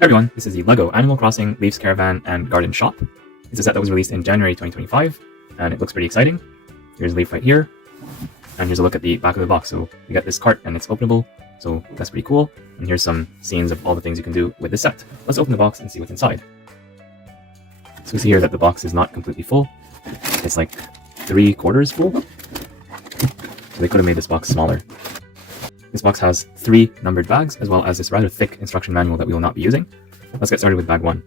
Hey everyone, this is the LEGO Animal Crossing Leif's Caravan and Garden Shop. It's a set that was released in January 2025, and it looks pretty exciting. Here's Leif right here, and here's a look at the back of the box. So we got this cart, and it's openable, so that's pretty cool. And here's some scenes of all the things you can do with this set. Let's open the box and see what's inside. So we see here that the box is not completely full. It's like 3/4 full. So they could have made this box smaller. This box has 3 numbered bags, as well as this rather thick instruction manual that we will not be using. Let's get started with bag 1.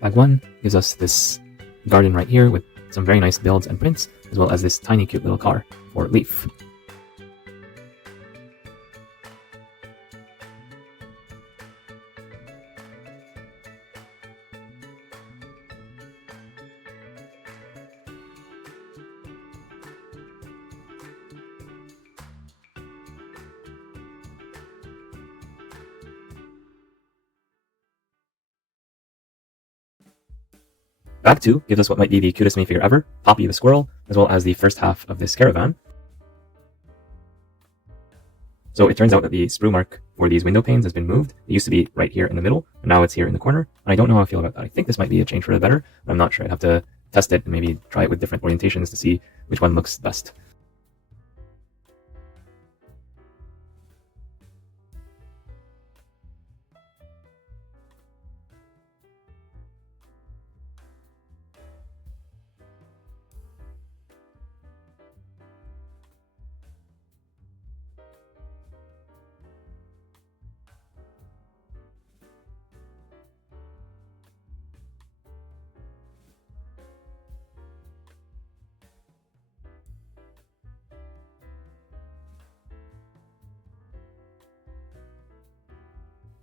Bag 1 gives us this garden right here with some very nice builds and prints, as well as this tiny cute little car for Leif. Bag 2 gives us what might be the cutest minifigure ever, Poppy the Squirrel, as well as the first half of this caravan. So it turns out that the sprue mark for these window panes has been moved. It used to be right here in the middle, and now it's here in the corner. And I don't know how I feel about that. I think this might be a change for the better, but I'm not sure. I'd have to test it and maybe try it with different orientations to see which one looks best.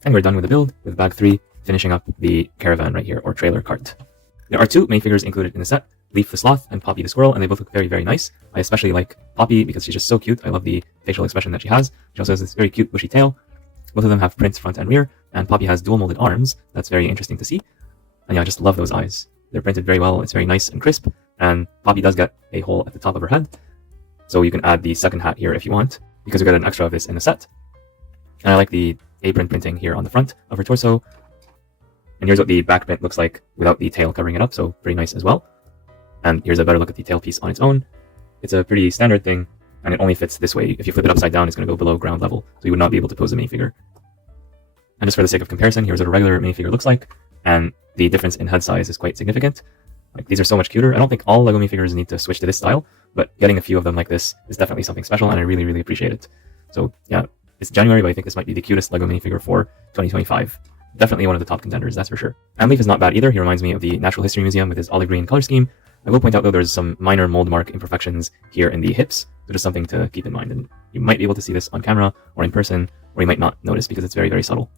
And we're done with the build, with bag 3 finishing up the caravan right here, or trailer cart. There are 2 minifigures included in the set, Leif the Sloth and Poppy the Squirrel, and they both look very, very nice. I especially like Poppy because she's just so cute. I love the facial expression that she has. She also has this very cute bushy tail. Both of them have prints front and rear, and Poppy has dual molded arms. That's very interesting to see. And yeah, I just love those eyes. They're printed very well. It's very nice and crisp, and Poppy does get a hole at the top of her head. So you can add the second hat here if you want, because we got an extra of this in the set. And I like the apron printing here on the front of her torso. And here's what the back print looks like without the tail covering it up, so pretty nice as well. And here's a better look at the tail piece on its own. It's a pretty standard thing, and it only fits this way. If you flip it upside down, it's going to go below ground level, so you would not be able to pose a minifigure. And just for the sake of comparison, here's what a regular minifigure looks like, and the difference in head size is quite significant. Like, these are so much cuter. I don't think all LEGO minifigures need to switch to this style, but getting a few of them like this is definitely something special, and I really, really appreciate it. So yeah, it's January, but I think this might be the cutest LEGO minifigure for 2025. Definitely one of the top contenders, that's for sure. And Leif is not bad either. He reminds me of the Natural History Museum with his olive green color scheme. I will point out though there's some minor mold mark imperfections here in the hips, so just something to keep in mind. And you might be able to see this on camera or in person, or you might not notice because it's very, very subtle.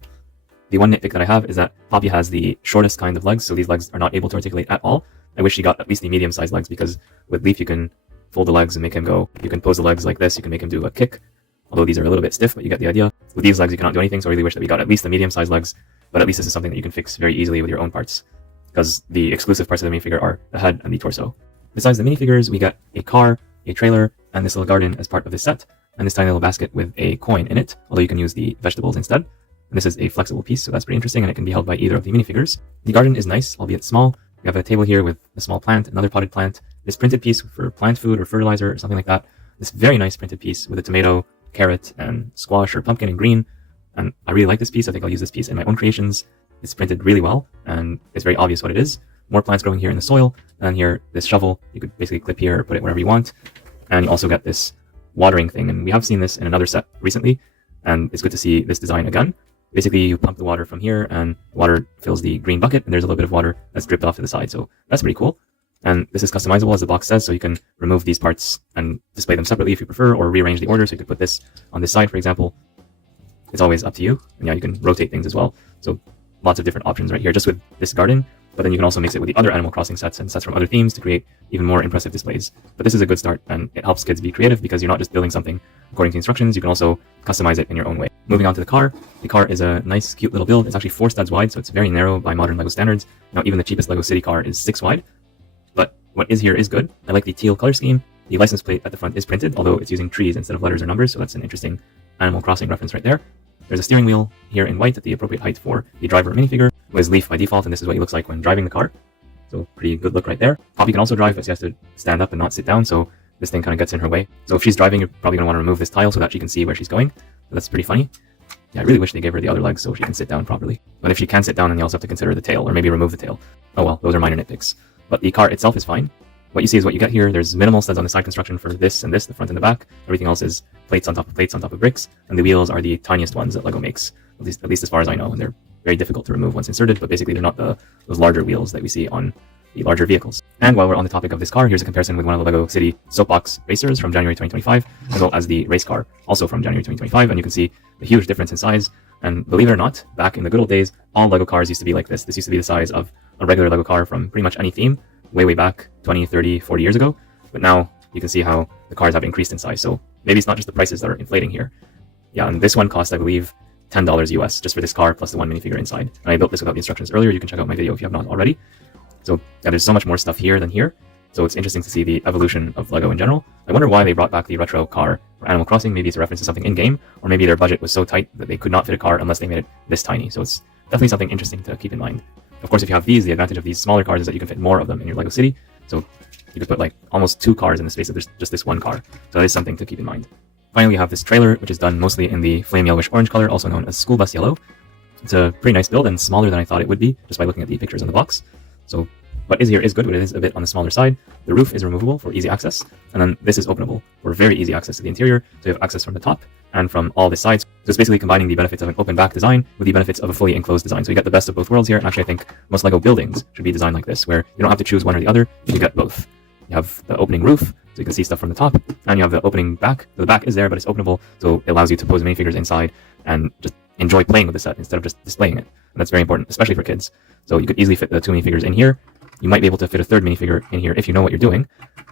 The one nitpick that I have is that Poppy has the shortest kind of legs, so these legs are not able to articulate at all. I wish she got at least the medium-sized legs, because with Leif you can fold the legs and make him go. You can pose the legs like this, you can make him do a kick. Although these are a little bit stiff, but you get the idea. With these legs you cannot do anything, so I really wish that we got at least the medium-sized legs, but at least this is something that you can fix very easily with your own parts, because the exclusive parts of the minifigure are the head and the torso. Besides the minifigures, we get a car, a trailer, and this little garden as part of this set, and this tiny little basket with a coin in it, although you can use the vegetables instead. And this is a flexible piece, so that's pretty interesting, and it can be held by either of the minifigures. The garden is nice, albeit small. We have a table here with a small plant, another potted plant, this printed piece for plant food or fertilizer or something like that, this very nice printed piece with a tomato, carrot, and squash or pumpkin in green. And I really like this piece. I think I'll use this piece in my own creations. It's printed really well, and it's very obvious what it is. More plants growing here in the soil, and here, this shovel, you could basically clip here or put it wherever you want. And you also get this watering thing, and we have seen this in another set recently, and it's good to see this design again. Basically, you pump the water from here, and water fills the green bucket, and there's a little bit of water that's dripped off to the side, so that's pretty cool. And this is customizable, as the box says, so you can remove these parts and display them separately if you prefer, or rearrange the order. So you could put this on this side, for example. It's always up to you. And yeah, you can rotate things as well. So lots of different options right here, just with this garden. But then you can also mix it with the other Animal Crossing sets and sets from other themes to create even more impressive displays. But this is a good start, and it helps kids be creative because you're not just building something according to instructions, you can also customize it in your own way. Moving on to the car. The car is a nice, cute little build. It's actually 4 studs wide, so it's very narrow by modern LEGO standards. Now, even the cheapest LEGO City car is 6 wide. But what is here is good. I like the teal color scheme. The license plate at the front is printed, although it's using trees instead of letters or numbers, so that's an interesting Animal Crossing reference right there. There's a steering wheel here in white at the appropriate height for the driver minifigure. It was Leif by default, and this is what he looks like when driving the car. So pretty good look right there. Poppy can also drive, but she has to stand up and not sit down, so this thing kind of gets in her way. So if she's driving, you're probably going to want to remove this tile so that she can see where she's going. So that's pretty funny. Yeah, I really wish they gave her the other legs so she can sit down properly. But if she can sit down, then you also have to consider the tail, or maybe remove the tail. Oh well, those are minor nitpicks. But the car itself is fine. What you see is what you get here. There's minimal studs on the side construction for this and this, the front and the back. Everything else is plates on top of plates on top of bricks, and the wheels are the tiniest ones that LEGO makes, at least as far as I know, and they're very difficult to remove once inserted, but basically they're not those larger wheels that we see on the larger vehicles. And while we're on the topic of this car, here's a comparison with one of the LEGO City Soapbox racers from January 2025, as well as the race car, also from January 2025, and you can see the huge difference in size. And believe it or not, back in the good old days, all LEGO cars used to be like this. This used to be the size of a regular LEGO car from pretty much any theme, way back 20, 30, 40 years ago. But now you can see how the cars have increased in size. So maybe it's not just the prices that are inflating here. Yeah, and this one cost, I believe, $10 US just for this car plus the one minifigure inside. And I built this without the instructions earlier. You can check out my video if you have not already. So yeah, there's so much more stuff here than here. So it's interesting to see the evolution of LEGO in general. I wonder why they brought back the retro car for Animal Crossing. Maybe it's a reference to something in-game, or maybe their budget was so tight that they could not fit a car unless they made it this tiny. So it's definitely something interesting to keep in mind. Of course, if you have these, the advantage of these smaller cars is that you can fit more of them in your LEGO City. So you could put like almost 2 cars in the space of just this one car. So that is something to keep in mind. Finally, you have this trailer, which is done mostly in the flame yellowish orange color, also known as school bus yellow. It's a pretty nice build and smaller than I thought it would be, just by looking at the pictures in the box. So what is here is good, but it is a bit on the smaller side. The roof is removable for easy access, and then this is openable for very easy access to the interior, so you have access from the top and from all the sides. So it's basically combining the benefits of an open back design with the benefits of a fully enclosed design. So you get the best of both worlds here, and actually I think most LEGO buildings should be designed like this, where you don't have to choose one or the other, you get both. You have the opening roof, so you can see stuff from the top, and you have the opening back. So the back is there, but it's openable, so it allows you to pose minifigures inside and just enjoy playing with the set instead of just displaying it. And that's very important, especially for kids. So you could easily fit the 2 minifigures in here. You might be able to fit a 3rd minifigure in here if you know what you're doing.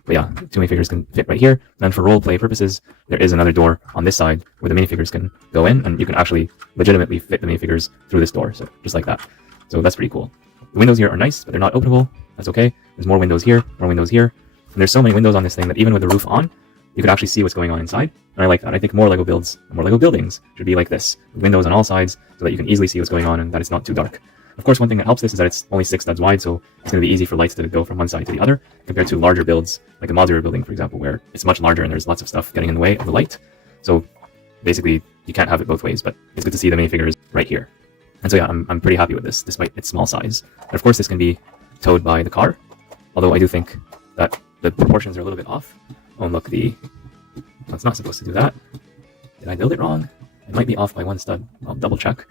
But yeah, 2 minifigures can fit right here. Then for role play purposes, there is another door on this side where the minifigures can go in, and you can actually legitimately fit the minifigures through this door, so just like that. So that's pretty cool. The windows here are nice, but they're not openable. That's okay. There's more windows here, and there's so many windows on this thing that even with the roof on, you could actually see what's going on inside. And I like that. I think more LEGO builds, more LEGO buildings should be like this, with windows on all sides so that you can easily see what's going on and that it's not too dark. Of course, one thing that helps this is that it's only 6 studs wide, so it's going to be easy for lights to go from one side to the other, compared to larger builds, like a modular building, for example, where it's much larger and there's lots of stuff getting in the way of the light. So basically, you can't have it both ways, but it's good to see the minifigures right here. And so yeah, I'm pretty happy with this, despite its small size. And of course, this can be towed by the car, although I do think that the proportions are a little bit off. Oh, look, it's not supposed to do that. Did I build it wrong? It might be off by 1 stud. I'll double check.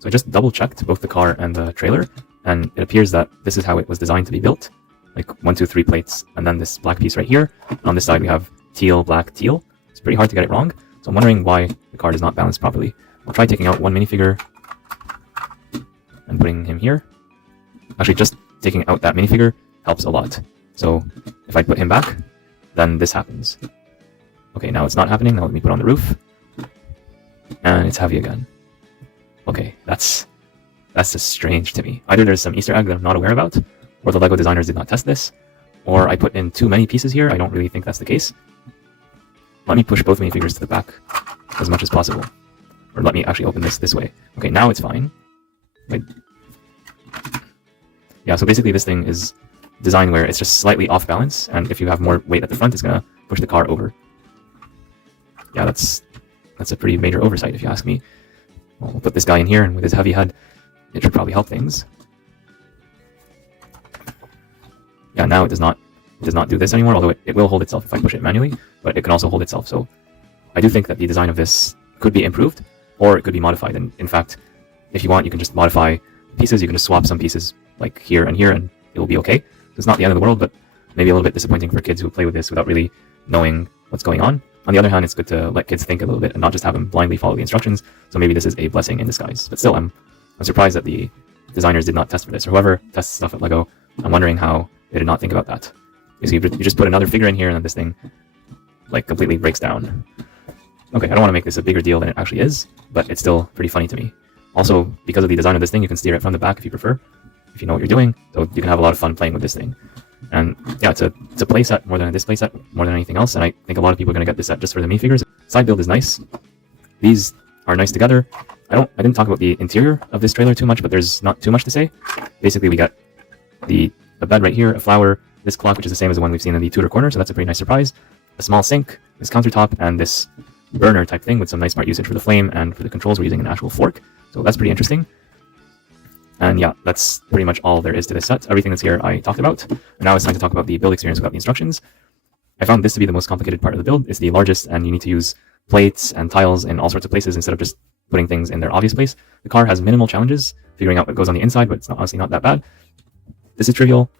So I just double checked both the car and the trailer, and it appears that this is how it was designed to be built. Like 1, 2, 3 plates, and then this black piece right here. And on this side we have teal, black, teal. It's pretty hard to get it wrong, so I'm wondering why the car does not balance properly. I'll try taking out 1 minifigure and putting him here. Actually, just taking out that minifigure helps a lot. So if I put him back, then this happens. Okay, now it's not happening. Now let me put on the roof. And it's heavy again. Okay, that's just strange to me. Either there's some Easter egg that I'm not aware about, or the LEGO designers did not test this, or I put in too many pieces here. I don't really think that's the case. Let me push both minifigures to the back as much as possible. Or let me actually open this way. Okay, now it's fine. Wait. Yeah, so basically this thing is designed where it's just slightly off balance, and if you have more weight at the front, it's gonna push the car over. Yeah, that's a pretty major oversight if you ask me. Well, we'll put this guy in here, and with his heavy head, it should probably help things. Yeah, now it does not do this anymore, although it will hold itself if I push it manually, but it can also hold itself. So I do think that the design of this could be improved, or it could be modified. And in fact, if you want, you can just modify pieces. You can just swap some pieces like here, and it will be okay. So it's not the end of the world, but maybe a little bit disappointing for kids who play with this without really knowing what's going on. On the other hand, it's good to let kids think a little bit and not just have them blindly follow the instructions. So maybe this is a blessing in disguise. But still, I'm surprised that the designers did not test for this, or whoever tests stuff at LEGO. I'm wondering how they did not think about that. So you just put another figure in here, and then this thing like completely breaks down. Okay, I don't want to make this a bigger deal than it actually is, but it's still pretty funny to me. Also, because of the design of this thing, you can steer it from the back if you prefer, if you know what you're doing. So you can have a lot of fun playing with this thing. And yeah, it's a play set more than a display set, more than anything else. And I think a lot of people are going to get this set just for the minifigures. Side build is nice. These are nice together. I didn't talk about the interior of this trailer too much, but there's not too much to say. Basically, we got a bed right here, a flower, this clock, which is the same as the one we've seen in the Tudor corner, so that's a pretty nice surprise. A small sink, this countertop, and this burner type thing with some nice smart usage for the flame, and for the controls we're using an actual fork. So that's pretty interesting. And yeah, that's pretty much all there is to this set. Everything that's here I talked about. And now it's time to talk about the build experience without the instructions. I found this to be the most complicated part of the build. It's the largest, and you need to use plates and tiles in all sorts of places instead of just putting things in their obvious place. The car has minimal challenges figuring out what goes on the inside, but it's honestly not that bad. This is trivial.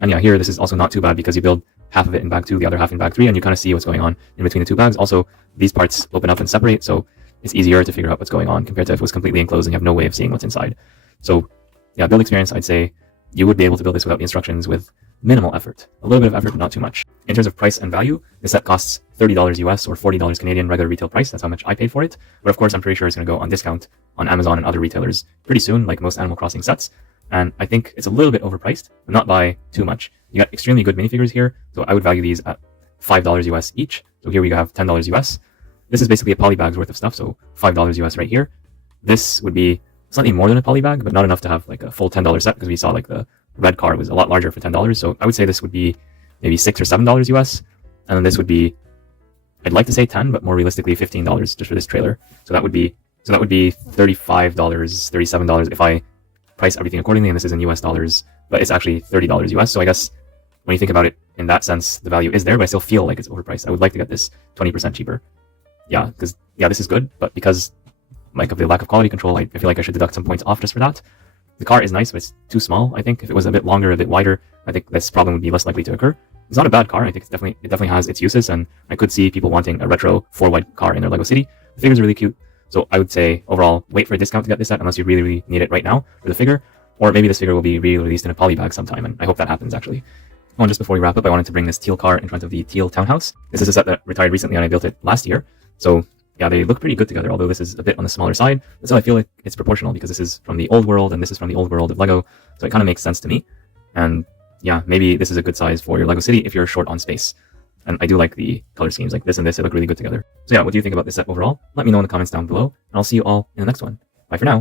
And yeah, here this is also not too bad because you build half of it in bag 2, the other half in bag 3, and you kind of see what's going on in between the two bags. Also, these parts open up and separate, so it's easier to figure out what's going on compared to if it was completely enclosed and you have no way of seeing what's inside. So yeah, build experience, I'd say you would be able to build this without the instructions with minimal effort. A little bit of effort, but not too much. In terms of price and value, this set costs $30 US or $40 Canadian regular retail price. That's how much I paid for it. But of course, I'm pretty sure it's going to go on discount on Amazon and other retailers pretty soon, like most Animal Crossing sets. And I think it's a little bit overpriced, but not by too much. You got extremely good minifigures here, so I would value these at $5 US each. So here we have $10 US. This is basically a poly bag's worth of stuff, so $5 US right here. This would be slightly more than a poly bag, but not enough to have like a full $10 set, because we saw like the red car was a lot larger for $10. So I would say this would be maybe $6 or $7 US, and then this would be, I'd like to say 10, but more realistically $15 just for this trailer. So that would be $35, $37 if I price everything accordingly, and this is in US dollars, but it's actually $30 US. So I guess when you think about it in that sense, the value is there, but I still feel like it's overpriced. I would like to get this 20% cheaper. Yeah, because yeah, this is good, but because like of the lack of quality control, I feel like I should deduct some points off just for that. The car is nice, but it's too small. I think if it was a bit longer, a bit wider, I think this problem would be less likely to occur. It's not a bad car. I think it definitely has its uses, and I could see people wanting a retro 4-wide car in their LEGO City. The figures are really cute, so I would say overall, wait for a discount to get this set unless you really, really need it right now for the figure, or maybe this figure will be re-released in a poly bag sometime, and I hope that happens actually. Oh, and just before we wrap up, I wanted to bring this teal car in front of the teal townhouse. This is a set that retired recently, and I built it last year, so yeah, they look pretty good together, although this is a bit on the smaller side. But still, I feel like it's proportional because this is from the old world and this is from the old world of LEGO, so it kind of makes sense to me. And yeah, maybe this is a good size for your LEGO City if you're short on space. And I do like the color schemes, like this and this, they look really good together. So yeah, what do you think about this set overall? Let me know in the comments down below, and I'll see you all in the next one. Bye for now.